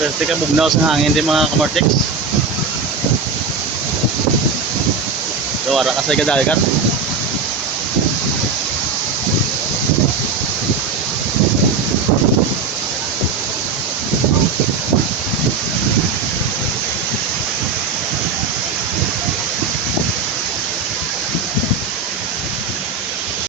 Pwede ka bugnaw sa hangin din mga kamortex. So, wala ka sa gadagat.